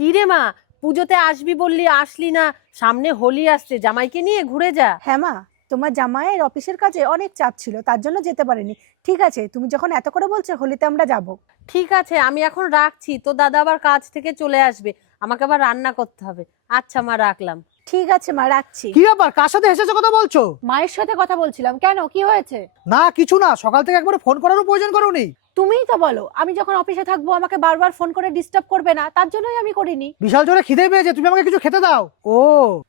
কি রে মা, পুজোতে আসবি বললি আসলি না, সামনে হোলি আসছে, জামাইকে নিয়ে ঘুরে যা। হ্যাঁ মা, তোমার জামাইয়ের অফিসের কাজে অনেক চাপ ছিল, তার জন্য যেতে পারিনি। ঠিক আছে, তুমি যখন এত করে বলছো, হোলিতে আমরা যাব। ঠিক আছে, আমি এখন রাখছি, তো দাদা আবার কাজ থেকে চলে আসবে, আমাকে আবার রান্না করতে হবে। আচ্ছা মা, রাখলাম। ঠিক আছে মা, রাখছি। কি ব্যাপার, কার সাথে হেসেছো কথা বলছো? মায়ের সাথে কথা বলছিলাম। কেন, কি হয়েছে? না কিছু না, সকাল থেকে একবার ফোন করারও প্রয়োজন করোনি। তুমিই তো বলো আমি যখন অফিসে থাকবো আমাকে বারবার ফোন করে ডিস্টার্ব করবে না, তার জন্যই আমি করিনি। বিশাল জোরে খিদে পেয়েছে, তুমি আমাকে কিছু খেতে দাও। ও,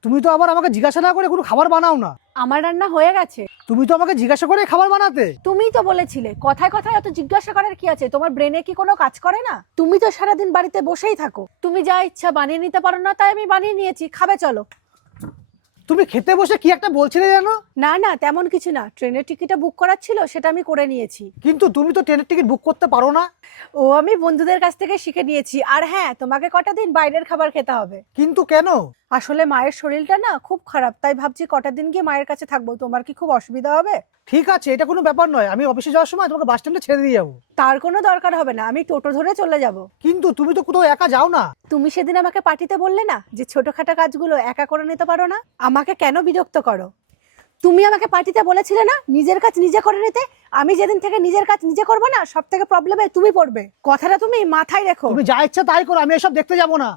তুমি তো আবার আমাকে জিজ্ঞাসা না করে কোনো খাবার বানাও না। আমার রান্না হয়ে গেছে। তুমি তো আমাকে জিজ্ঞাসা করে খাবার বানাতে। তুমিই তো বলেছিলে, কথায় কথায় এত জিজ্ঞাসা করার কি আছে? তোমার ব্রেনে কি কোনো কাজ করে না? তুমি তো সারাদিন বাড়িতে বসেই থাকো, তুমি যা ইচ্ছা বানিয়ে নিতে পারো না, তাই আমি বানিয়ে নিয়েছি। খাবে চলো। তুমি খেতে বসে কি একটা বলছিলে জানো? না না, তেমন কিছু না, ট্রেনের টিকিটটা বুক করার ছিল, সেটা আমি করে নিয়েছি। কিন্তু তুমি তো ট্রেনের টিকিট বুক করতে পারো না। ও আমি বন্ধুদের কাছ থেকে শিখে নিয়েছি। আর হ্যাঁ, তোমাকে কটা দিন বাইরের খাবার খেতে হবে। কিন্তু কেন? আসলে মায়ের শরীরটা না খুব খারাপ, তাই ভাবছি কটা দিন গিয়ে মায়ের কাছে থাকবো। তোমার কি খুব অসুবিধা হবে? ঠিক আছে, এটা কোনো ব্যাপার নয়, আমি অফিসে যাওয়ার সময় তোমাকে বাস স্ট্যান্ডে ছেড়ে দিয়ে যাবো। তার কোনো দরকার হবে না, আমি টোটো ধরে চলে যাব। কিন্তু তুমি তো কোথাও একা যাও না। তুমি সেদিন আমাকে পার্টিতে বললে না যে ছোটখাটো কাজগুলো একা করে নিতে পারো না? আমাকে কেন বিরক্ত করো? তুমি আমাকে পার্টিতে বলেছিলে না নিজের কাজ নিজে করে নিতে? আমি যেদিন থেকে নিজের কাজ নিজে করবো না, সব থেকে প্রবলেমে তুমি পড়বে। কথাটা তুমি মাথায় রেখো। তুমি যা ইচ্ছা তাই করো, আমি এসব দেখতে যাবো না।